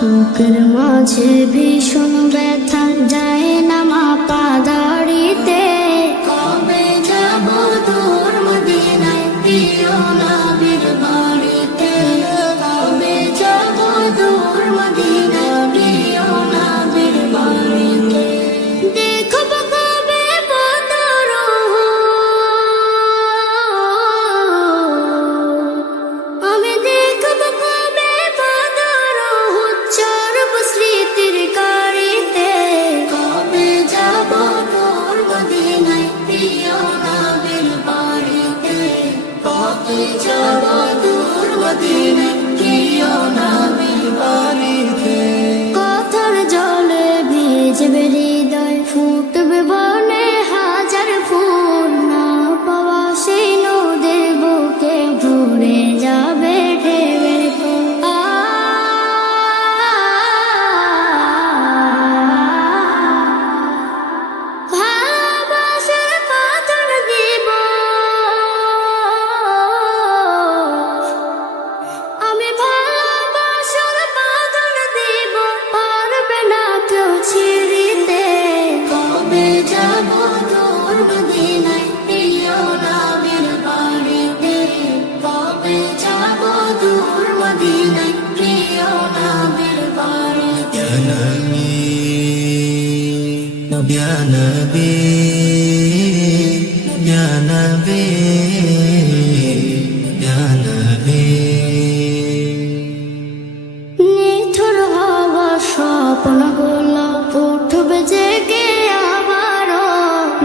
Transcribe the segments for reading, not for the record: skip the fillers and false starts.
বুকের মাঝে ভীষণ ব্যথা, যায় না মাপা দাড়িতে। কবে যাব দূর মদিনায় প্রিয় নবীর বাড়িতে। কবে যাব দূর মদিনায় প্রিয় নবীর বাড়িতে। দেখব কবে বদর, আমি দেখব কবে বদর, চরব স্মৃতির গাড়িতে। কবে যাব দূর মদিনায় প্রিয় নবীর বাড়িতে। কবে যাব দূর মদিনায় প্রিয় নবীর বাড়িতে। কথার জলে ভিজবে হৃদয়, ফুটবে বনে হাজার ফুল। না পাওয়া সেই নদের বুকে ভরে যাবে ঢেউয়ের কোল। ভালোবাসার পাথর দিব আমি, ভালোবাসার পাথর দিব, পারবে না কেউ ছিঁড়িতে। কবে যাব দূর মদিনায় প্রিয় নবীর বাড়িতে। কবে যাব দূর মদিনায় প্রিয় নবীর বাড়িতে। Ya Nabi, Ya Nabi, Ya Nabi. নিথর হওয়া স্বপ্নগুলো উঠবে জেগে আবারও,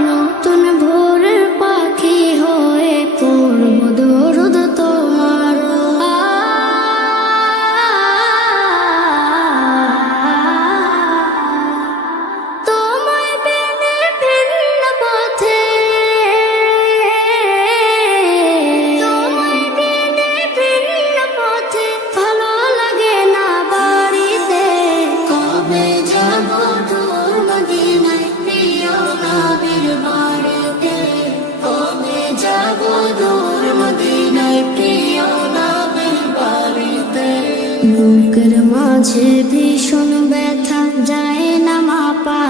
নতুন ভোরের পাখি হয়ে পড়ব দরুদ তোমার। তোমায় পেনে ভিন্ন পথে, তোমায় পেনে ভিন্ন পথে, ভালো লাগে না বাড়িতে। কবে যাব দূর মদিনায় প্রিয় নবীর বাড়িতে। কবে যাব দূর মদিনায় প্রিয় নবীর বাড়িতে। বুকের মাঝে ভীষণ ব্যথা, যায় না মাপা